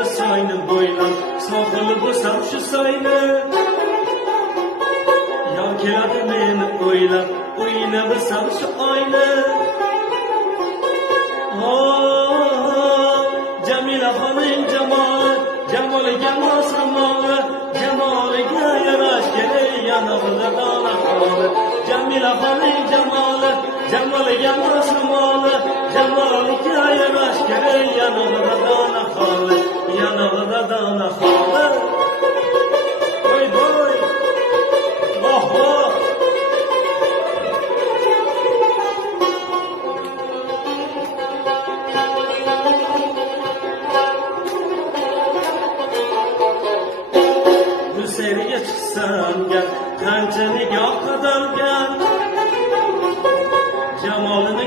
Keladi soyni bo'ylab, sohili bo'lsam shu soyni. Yo keladi meni o'ylab, uyini bilsam shu oyni. Jamila xoning jamoli, jamoliga mos ro'moli, jamoliga yarashgan yanog'ida dona xoli. Jamila xoning jamoli, jamoliga mos ro'moli, jamoliga yarashgan yanog'ida dona xoli, yanog'ida dona xoli. Voy voy, voh voh. Seriga chiqsam qancha nigoh qadalgan, jamolini